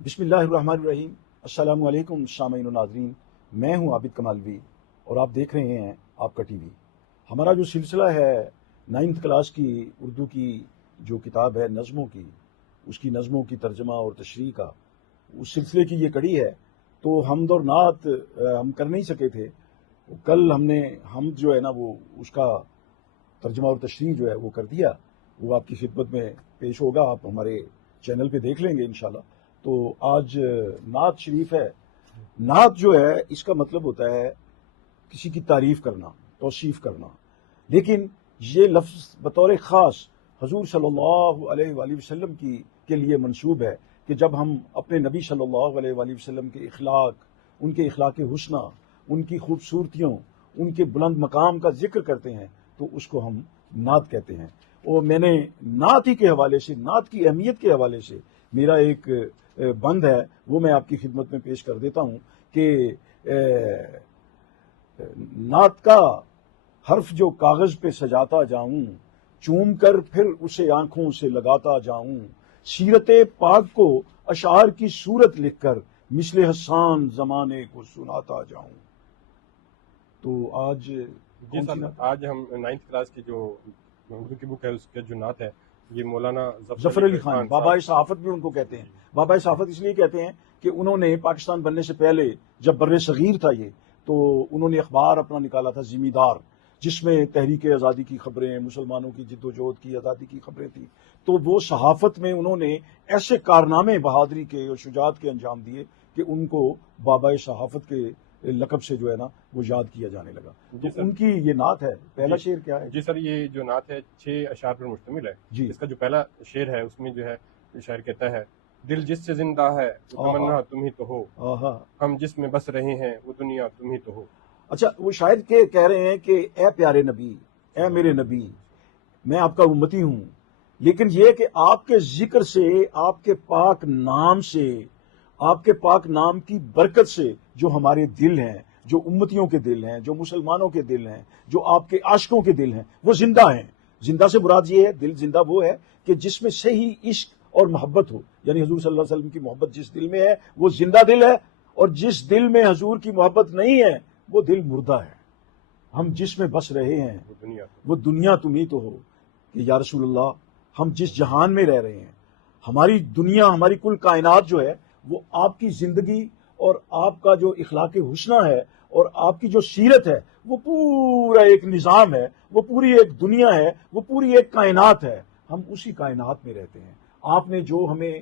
بسم اللہ الرحمن الرحیم۔ السلام علیکم سامعین و ناظرین، میں ہوں عابد کمالوی اور آپ دیکھ رہے ہیں آپ کا ٹی وی۔ ہمارا جو سلسلہ ہے 9th کلاس کی اردو کی جو کتاب ہے نظموں کی، اس کی نظموں کی ترجمہ اور تشریح کا، اس سلسلے کی یہ کڑی ہے۔ تو حمد اور نعت ہم کر نہیں سکے تھے، کل ہم نے حمد جو ہے نا وہ اس کا ترجمہ اور تشریح جو ہے وہ کر دیا، وہ آپ کی خدمت میں پیش ہوگا، آپ ہمارے چینل پہ دیکھ لیں گے انشاءاللہ۔ تو آج نعت شریف ہے۔ نعت جو ہے اس کا مطلب ہوتا ہے کسی کی تعریف کرنا، توصیف کرنا، لیکن یہ لفظ بطور خاص حضور صلی اللہ علیہ وآلہ وسلم کے لیے منسوب ہے کہ جب ہم اپنے نبی صلی اللہ علیہ وآلہ وسلم کے اخلاق، ان کے اخلاق حسنہ، ان کی خوبصورتیوں، ان کے بلند مقام کا ذکر کرتے ہیں تو اس کو ہم نعت کہتے ہیں۔ اور میں نے نعت ہی کے حوالے سے، نعت کی اہمیت کے حوالے سے میرا ایک بند ہے، وہ میں آپ کی خدمت میں پیش کر دیتا ہوں کہ نعت کا حرف جو کاغذ پہ سجاتا جاؤں، چوم کر پھر اسے آنکھوں سے لگاتا جاؤں، سیرت پاک کو اشعار کی صورت لکھ کر مثل حسان زمانے کو سناتا جاؤں۔ تو آج جی سر، آج ہم 9th کلاس کی جو اردو کی بک ہے اس کا جو نعت ہے یہ مولانا ظفر علی خان، بابا صحافت بھی ان کو کہتے ہیں۔ بابا صحافت اس لیے کہتے ہیں کہ انہوں نے پاکستان بننے سے پہلے جب بر صغیر تھا یہ، تو انہوں نے اخبار اپنا نکالا تھا ذمہ دار، جس میں تحریک آزادی کی خبریں، مسلمانوں کی جد و جہد کی آزادی کی خبریں تھیں۔ تو وہ صحافت میں انہوں نے ایسے کارنامے بہادری کے اور شجاعت کے انجام دیے کہ ان کو بابا صحافت کے لقب سے جو ہے نا وہ یاد کیا جانے لگا۔ تو ان کی یہ نعت ہے۔ پہلا شعر کیا ہے؟ جی سر، یہ جو نعت ہے 6 اشعار پر مشتمل ہے۔ جی، اس کا جو پہلا شعر ہے اس میں جو ہے شاعر کہتا ہے، دل جس سے زندہ ہے وہ تمنا تم ہی تو ہو، ہم جس میں بس رہے ہیں وہ دنیا تم ہی تو ہو۔ اچھا، وہ شاید کہہ رہے ہیں کہ اے پیارے نبی، اے میرے نبی، میں آپ کا امتی ہوں، لیکن یہ کہ آپ کے ذکر سے، آپ کے پاک نام سے، آپ کے پاک نام کی برکت سے جو ہمارے دل ہیں، جو امتیوں کے دل ہیں، جو مسلمانوں کے دل ہیں، جو آپ کے عاشقوں کے دل ہیں، وہ زندہ ہیں۔ زندہ سے مراد یہ ہے، دل زندہ وہ ہے کہ جس میں صحیح عشق اور محبت ہو، یعنی حضور صلی اللہ علیہ وسلم کی محبت جس دل میں ہے وہ زندہ دل ہے، اور جس دل میں حضور کی محبت نہیں ہے وہ دل مردہ ہے۔ ہم جس میں بس رہے ہیں وہ دنیا تم ہی تو ہو، کہ یا رسول اللہ ہم جس جہان میں رہ رہے ہیں، ہماری دنیا، ہماری کل کائنات جو ہے وہ آپ کی زندگی اور آپ کا جو اخلاق حسنہ ہے اور آپ کی جو سیرت ہے وہ پورا ایک نظام ہے، وہ پوری ایک دنیا ہے، وہ پوری ایک کائنات ہے۔ ہم اسی کائنات میں رہتے ہیں۔ آپ نے جو ہمیں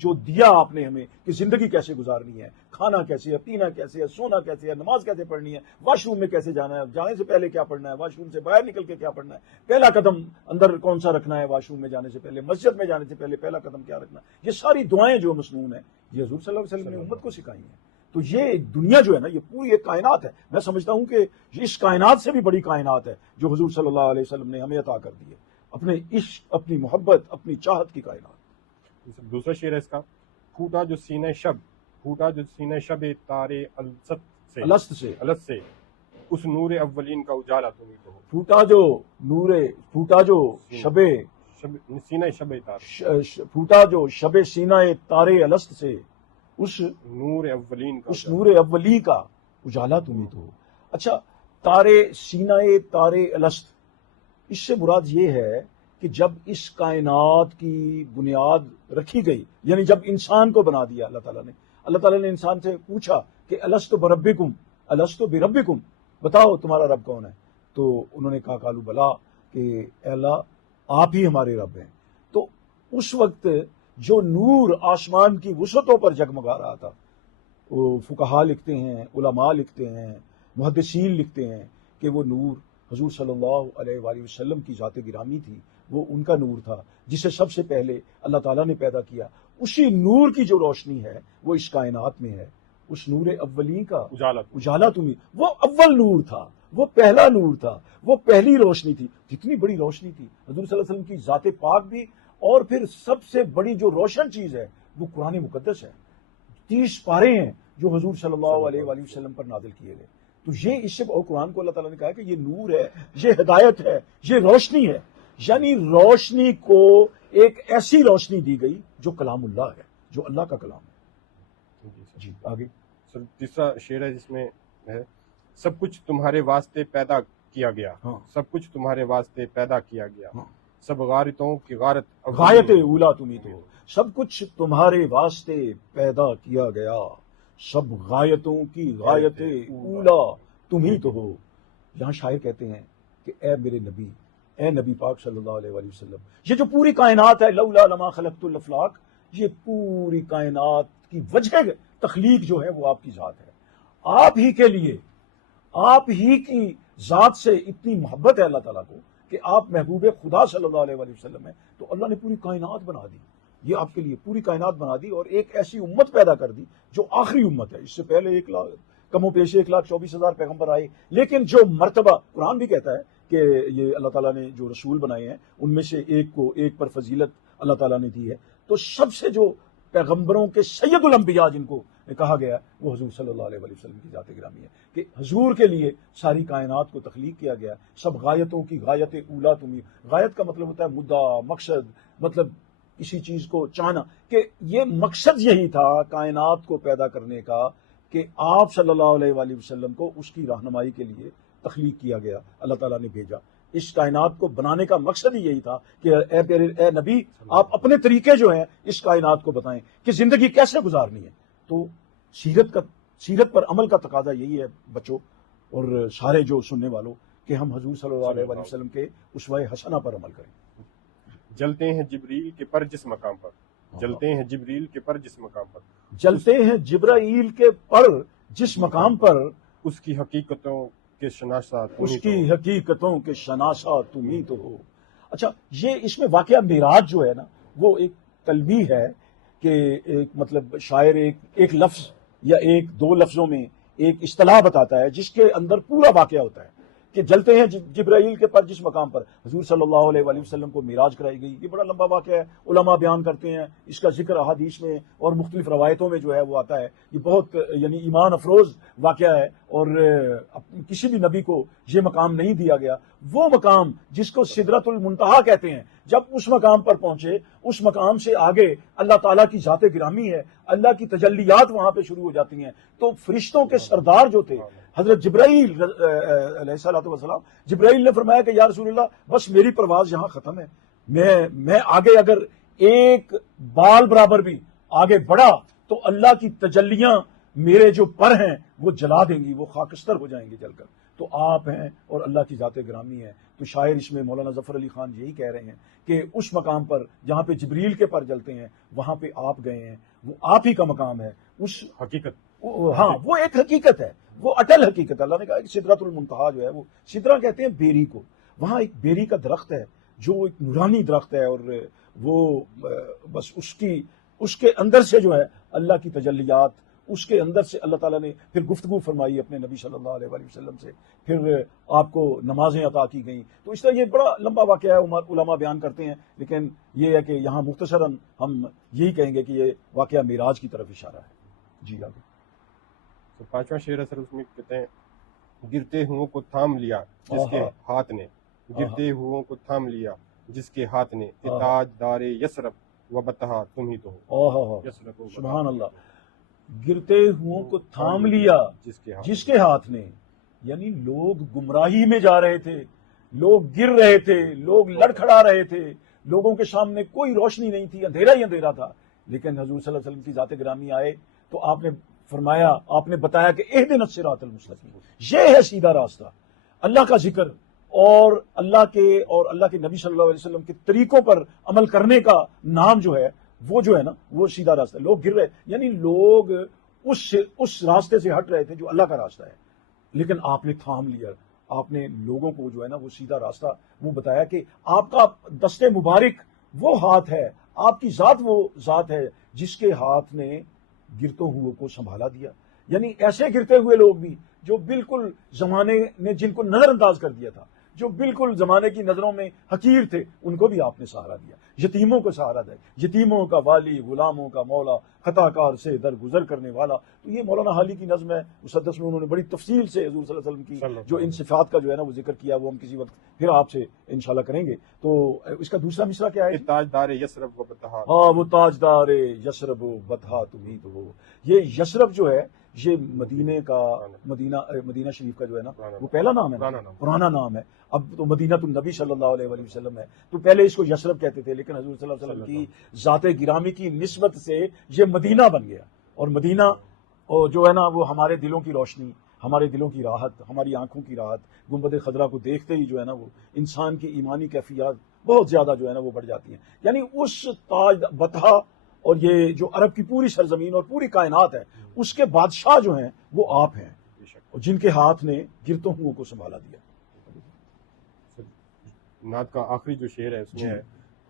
جو دیا، آپ نے ہمیں کہ زندگی کیسے گزارنی ہے، کھانا کیسے ہے، پینا کیسے ہے، سونا کیسے ہے، نماز کیسے پڑھنی ہے، واش روم میں کیسے جانا ہے، جانے سے پہلے کیا پڑھنا ہے، واش روم سے باہر نکل کے کیا پڑھنا ہے، پہلا قدم اندر کون سا رکھنا ہے، واش روم میں جانے سے پہلے، مسجد میں جانے سے پہلے پہلا قدم کیا رکھنا ہے، یہ ساری دعائیں جو مسنون ہیں یہ حضور صلی اللہ علیہ وسلم نے امت کو سکھائی ہیں۔ تو یہ دنیا جو ہے نا یہ پوری ایک کائنات ہے۔ میں سمجھتا ہوں کہ اس کائنات سے بھی بڑی کائنات ہے جو حضور صلی اللہ علیہ وسلم نے ہمیں عطا کر دی ہے، اپنے عشق، اپنی محبت، اپنی چاہت کی کائنات۔ دوسرا شعر ہے اس کا، پھوٹا جو سینہ شب تارے الست سے اس نور اولین کا اجالا تم ہی تو ہو۔ پھوٹا جو شب سینہ تارے الست سے اس نور اولی کا اجالا تم ہی تو ہو۔ اچھا، تارے الست، اس سے مراد یہ ہے کہ جب اس کائنات کی بنیاد رکھی گئی، یعنی جب انسان کو بنا دیا اللہ تعالیٰ نے انسان سے پوچھا کہ الست بربکم، بتاؤ تمہارا رب کون ہے؟ تو انہوں نے کہا قالوا بلا، کہ اے اللہ آپ ہی ہمارے رب ہیں۔ تو اس وقت جو نور آسمان کی وسعتوں پر جگمگا رہا تھا، وہ فقہا لکھتے ہیں، علماء لکھتے ہیں، محدثین لکھتے ہیں کہ وہ نور حضور صلی اللہ علیہ وآلہ وسلم کی ذات گرامی تھی، وہ ان کا نور تھا جسے سب سے پہلے اللہ تعالیٰ نے پیدا کیا۔ اسی نور کی جو روشنی ہے وہ اس کائنات میں ہے، اس نور اولی کا اجالا تمہیں، وہ اول نور تھا، وہ پہلا نور تھا، وہ پہلی روشنی تھی۔ کتنی بڑی روشنی تھی حضور صلی اللہ علیہ وسلم کی ذات پاک بھی، اور پھر سب سے بڑی جو روشن چیز ہے وہ قرآن مقدس ہے۔ 30 پارے ہیں جو حضور صلی اللہ علیہ وآلہ وسلم پر نازل کیے گئے۔ تو یہ اس سے، اور قرآن کو اللہ تعالیٰ نے کہا کہ یہ نور ہے، یہ ہدایت ہے، یہ روشنی ہے، یعنی روشنی کو ایک ایسی روشنی دی گئی جو کلام اللہ ہے، جو اللہ کا کلام ہے. جی سر. جی آگے. سر تیسرا شعر ہے جس میں ہے سب کچھ تمہارے واسطے پیدا کیا گیا. ہاں. سب کچھ تمہارے واسطے پیدا کیا گیا. ہاں. سب غارتوں کی غارت غایت اولا تمہیں تو ہو. سب کچھ تمہارے واسطے پیدا کیا گیا. سب غایتوں کی غایت اولا تم ہی تو ہو. یہاں شاعر کہتے ہیں کہ اے میرے نبی، اے نبی پاک صلی اللہ علیہ وآلہ وسلم، یہ جو پوری کائنات ہے، لولا لما خلقت الافلاق، یہ پوری کائنات کی وجہ تخلیق جو ہے وہ آپ کی ذات ہے. آپ ہی کے لیے، آپ ہی کی ذات سے اتنی محبت ہے اللہ تعالیٰ کو کہ آپ محبوب خدا صلی اللہ علیہ وآلہ وسلم ہیں، تو اللہ نے پوری کائنات بنا دی. یہ آپ کے لیے پوری کائنات بنا دی اور ایک ایسی امت پیدا کر دی جو آخری امت ہے. اس سے پہلے 1,00,000 کم و بیش 1,24,000 پیغمبر آئے، لیکن جو مرتبہ قرآن بھی کہتا ہے کہ یہ اللہ تعالیٰ نے جو رسول بنائے ہیں ان میں سے ایک پر فضیلت اللہ تعالیٰ نے دی ہے. تو سب سے جو پیغمبروں کے سید الانبیاء جن کو کہا گیا وہ حضور صلی اللہ علیہ وآلہ وسلم کی ذات گرامی ہے کہ حضور کے لیے ساری کائنات کو تخلیق کیا گیا. سب غایتوں کی غایت اولا تمہیں. غایت کا مطلب ہوتا ہے مدعا، مقصد، مطلب کسی چیز کو چاہنا، کہ یہ مقصد یہی تھا کائنات کو پیدا کرنے کا کہ آپ صلی اللہ علیہ وآلہ وسلم کو اس کی رہنمائی کے لیے تخلیق کیا گیا، اللہ تعالیٰ نے بھیجا. اس کائنات کو بنانے کا مقصد ہی یہی تھا کہ اے نبی آپ اپنے طریقے جو ہیں اس کائنات کو بتائیں کہ زندگی کیسے گزارنی ہے. تو سیرت پر عمل کا تقاضا یہی ہے بچوں اور سارے جو سننے والوں کہ ہم حضور صلی اللہ علیہ وآلہ وسلم کے اسوہ حسنہ پر عمل کریں. جلتے ہیں جبریل کے پر جس مقام پر. جلتے ہیں جبریل کے پر جس مقام پر. جلتے ہیں جبرائیل کے پر جس مقام پر اس کی حقیقتوں کے شناسا اس کی حقیقتوں کے شناسا تم ہی تو ہو. اچھا، یہ اس میں واقعہ معراج جو ہے نا وہ ایک قلبی ہے کہ ایک مطلب شاعر ایک لفظ یا ایک دو لفظوں میں ایک اصطلاح بتاتا ہے جس کے اندر پورا واقعہ ہوتا ہے کہ جلتے ہیں جبرائیل کے پر جس مقام پر حضور صلی اللہ علیہ وآلہ وسلم کو معراج کرائی گئی. یہ بڑا لمبا واقعہ ہے، علماء بیان کرتے ہیں اس کا ذکر احادیث میں اور مختلف روایتوں میں جو ہے وہ آتا ہے. یہ بہت یعنی ایمان افروز واقعہ ہے اور کسی بھی نبی کو یہ مقام نہیں دیا گیا. وہ مقام جس کو سدرۃ المنتہا کہتے ہیں، جب اس مقام پر پہنچے اس مقام سے آگے اللہ تعالیٰ کی ذات گرامی ہے، اللہ کی تجلیات وہاں پہ شروع ہو جاتی ہیں. تو فرشتوں کے سردار جو تھے حضرت جبرائیل علیہ الصلوۃ والسلام، جبرائیل نے فرمایا کہ یا رسول اللہ بس میری پرواز یہاں ختم ہے، میں آگے اگر ایک بال برابر بھی آگے بڑھا تو اللہ کی تجلیاں میرے جو پر ہیں وہ جلا دیں گی، وہ خاکستر ہو جائیں گے جل کر. تو آپ ہیں اور اللہ کی ذات گرامی ہے. تو شاعر اس میں مولانا ظفر علی خان یہی کہہ رہے ہیں کہ اس مقام پر جہاں پہ جبریل کے پر جلتے ہیں وہاں پہ آپ گئے ہیں، وہ آپ ہی کا مقام ہے. اس حقیقت، ہاں وہ ایک حقیقت ہے، وہ اٹل حقیقت. اللہ نے کہا کہ سدرۃ المنتہا جو ہے وہ سدرہ کہتے ہیں بیری کو. وہاں ایک بیری کا درخت ہے جو ایک نورانی درخت ہے اور وہ بس اس کے اندر سے جو ہے اللہ کی تجلیات، اس کے اندر سے اللہ تعالیٰ نے پھر گفتگو فرمائی اپنے نبی صلی اللہ علیہ وآلہ وسلم سے، پھر آپ کو نمازیں عطا کی گئیں. تو اس طرح یہ بڑا لمبا واقعہ ہے، علماء بیان کرتے ہیں، لیکن یہ ہے کہ یہاں مختصراً ہم یہی کہیں گے کہ یہ واقعہ معراج کی طرف اشارہ ہے. جی آگے. تو پانچواں شعر ہے سر، اس میں کہتے ہیں گرتے ہوں کو تھام لیا جس کے ہاتھ نے، گرتے ہوں کو تھام لیا جس کے ہاتھ نے، تاج دار یسرب و بتہا تم ہی تو ہو. سبحان اللہ. گرتے ہوں کو تھام لیا جس کے ہاتھ نے، یعنی لوگ گمراہی میں جا رہے تھے، لوگ گر رہے تھے، لوگ لڑکھڑا رہے تھے، لوگوں کے سامنے کوئی روشنی نہیں تھی، اندھیرا ہی اندھیرا تھا. لیکن حضور صلی اللہ علیہ وسلم کی ذات گرامی آئے تو آپ نے فرمایا، آپ نے بتایا کہ اہدنا الصراط المستقیم، یہ ہے سیدھا راستہ. اللہ کا ذکر اور اللہ کے نبی صلی اللہ علیہ وسلم کے طریقوں پر عمل کرنے کا نام جو ہے وہ جو ہے نا وہ سیدھا راستہ. لوگ گر رہے، یعنی لوگ اس راستے سے ہٹ رہے تھے جو اللہ کا راستہ ہے، لیکن آپ نے تھام لیا. آپ نے لوگوں کو جو ہے نا وہ سیدھا راستہ وہ بتایا کہ آپ کا دستے مبارک وہ ہاتھ ہے، آپ کی ذات وہ ذات ہے جس کے ہاتھ نے گرتوں ہوئے کو سنبھالا دیا. یعنی ایسے گرتے ہوئے لوگ بھی جو بالکل زمانے نے جن کو نظر انداز کر دیا تھا، جو بالکل زمانے کی نظروں میں حقیر تھے ان کو بھی آپ نے سہارا دیا، یتیموں کو سہارا دیا، یتیموں کا والی، غلاموں کا مولا، خطا کار سے درگزر کرنے والا۔ تو یہ مولانا حالی کی نظم ہے، مسدس میں انہوں نے بڑی تفصیل سے حضور صلی اللہ علیہ وسلم کی جو ان صفات کا جو ہے نا وہ ذکر کیا، وہ ہم کسی وقت پھر آپ سے انشاءاللہ کریں گے۔ تو اس کا دوسرا مصرع کیا ہے؟ تاجدار یثرب و بطحا، ہاں وہ تاجدار یثرب و بطحا تمہیں تو ہو۔ یہ یثرب جو ہے یہ مدینے کا، مدینہ شریف کا جو ہے نا وہ پہلا نام ہے، پرانا نام ہے۔ اب تو مدینہ النبی صلی اللہ علیہ وآلہ وسلم ہے، تو پہلے اس کو یثرب کہتے تھے، لیکن حضور صلی اللہ علیہ وسلم کی ذات گرامی کی نسبت سے یہ مدینہ بن گیا۔ اور مدینہ جو ہے نا وہ ہمارے دلوں کی روشنی، ہمارے دلوں کی راحت، ہماری آنکھوں کی راحت، گنبد خضرا کو دیکھتے ہی جو ہے نا وہ انسان کی ایمانی کیفیات بہت زیادہ جو ہے نا وہ بڑھ جاتی ہیں۔ یعنی اس تاج بطحا اور یہ جو عرب کی پوری سرزمین اور پوری کائنات ہے اس کے بادشاہ جو ہیں وہ آپ ہیں، اور جن کے ہاتھ نے گرتوں ہوں کو سنبھالا دیا۔ نعت کا آخری جو شعر ہے اس میں ہے،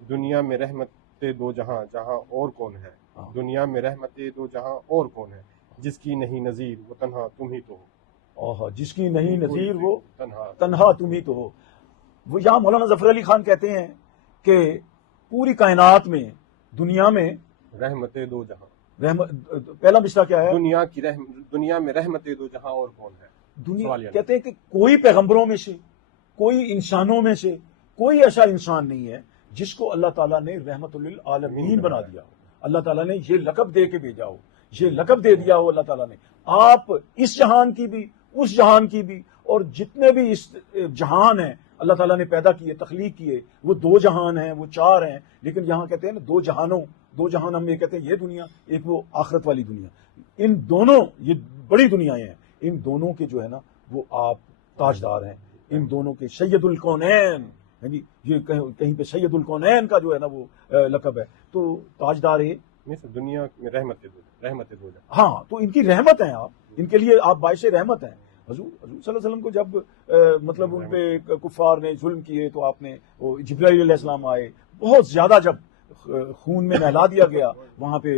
دنیا میں رحمت دو جہاں، جہاں اور کون ہے، دنیا میں رحمت دو جہاں اور کون ہے، جس کی نہیں نظیر وہ تنہا تم ہی تو ہو، جس کی نہیں نظیر وہ تنہا تم ہی تو ہو۔ وہ یہاں مولانا ظفر علی خان کہتے ہیں کہ پوری کائنات میں، دنیا میں رحمت دو جہاں، پہلا مصرع کیا ہے؟ دنیا میں رحمت دو جہاں اور کون ہے۔ دنیا کہتے ہیں کہ کوئی پیغمبروں میں سے، کوئی انسانوں میں سے کوئی ایسا انسان نہیں ہے جس کو اللہ تعالیٰ نے رحمت للعالمین بنا دیا ہو، اللہ تعالیٰ نے یہ لقب دے کے بھیجا ہو، یہ لقب دے دیا ہو اللہ تعالیٰ نے۔ آپ اس جہان کی بھی، اس جہان کی بھی، اور جتنے بھی اس جہان ہیں اللہ تعالیٰ نے پیدا کیے، تخلیق کیے، وہ دو جہان ہیں، وہ چار ہیں، لیکن یہاں کہتے ہیں نا دو جہانوں، دو جہان ہم یہ کہتے ہیں یہ دنیا، ایک وہ آخرت والی دنیا۔ ان دونوں، یہ بڑی دنیایں ہیں، ان دونوں کے جو ہے نا وہ آپ تاجدار ہیں، ان دونوں کے سید الکونین، یعنی یہ کہیں پہ سید الکونین کا جو ہے نا وہ لقب ہے۔ تو تاجدار دنیا میں رحمت دو جہاں، ہاں، تو ان کی رحمت ہیں آپ، ان کے لیے آپ باعث رحمت ہیں۔ حضور صلی اللہ علیہ وسلم کو جب مطلب ان پہ کفار نے ظلم کیے تو آپ نے، وہ جبرائیل علیہ السلام آئے، بہت زیادہ جب خون میں نہلا دیا گیا وہاں پہ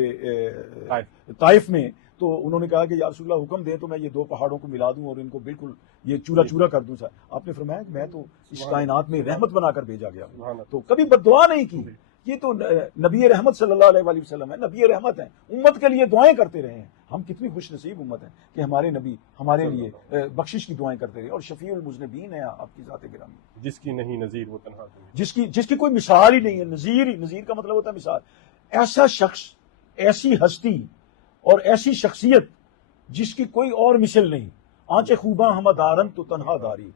طائف میں، تو انہوں نے کہا کہ یا رسول اللہ حکم دیں تو میں یہ دو پہاڑوں کو ملا دوں اور ان کو بالکل یہ چورا چورا کر دوں۔ آپ نے فرمایا کہ میں تو اس کائنات میں رحمت بنا کر بھیجا گیا ہوں، تو کبھی بد دعا نہیں کی۔ یہ تو نبی رحمت صلی اللہ علیہ وآلہ وسلم ہے، نبی رحمت ہیں، امت کے لیے دعائیں کرتے رہے ہیں۔ ہم کتنی خوش نصیب امت ہیں کہ ہمارے نبی ہمارے لیے بخشش کی دعائیں کرتے رہے، اور شفیع المذنبین ہے آپ کی ذات گرامی، جس کی نہیں نظیر وہ تنہا تم ہی، جس کی کوئی مثال ہی نہیں ہے۔ نظیر کا مطلب ہوتا ہے مثال۔ ایسا شخص، ایسی ہستی اور ایسی شخصیت جس کی کوئی اور مثل نہیں۔ آنچ خوباں ہمہ دارن تو تنہا داری،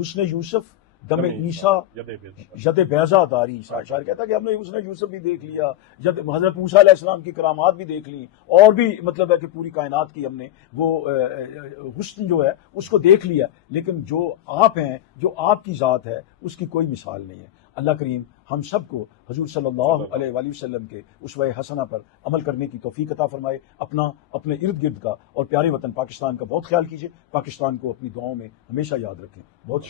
حسن یوسف دم عیسیٰ ید بیضا داری۔ شاعر کہتا ہے کہ ہم نے حسن یوسف بھی دیکھ لیا، حضرت موسیٰ علیہ السلام کی کرامات بھی دیکھ لی، اور بھی مطلب ہے کہ پوری کائنات کی ہم نے وہ حسن جو ہے اس کو دیکھ لیا، لیکن جو آپ ہیں، جو آپ کی ذات ہے اس کی کوئی مثال نہیں ہے۔ اللہ کریم ہم سب کو حضور صلی اللہ علیہ وآلہ وسلم کے اسوہ حسنہ پر عمل کرنے کی توفیق عطا فرمائے۔ اپنے ارد گرد کا اور پیارے وطن پاکستان کا بہت خیال کیجیے، پاکستان کو اپنی دعاؤں میں ہمیشہ یاد رکھیں۔ بہت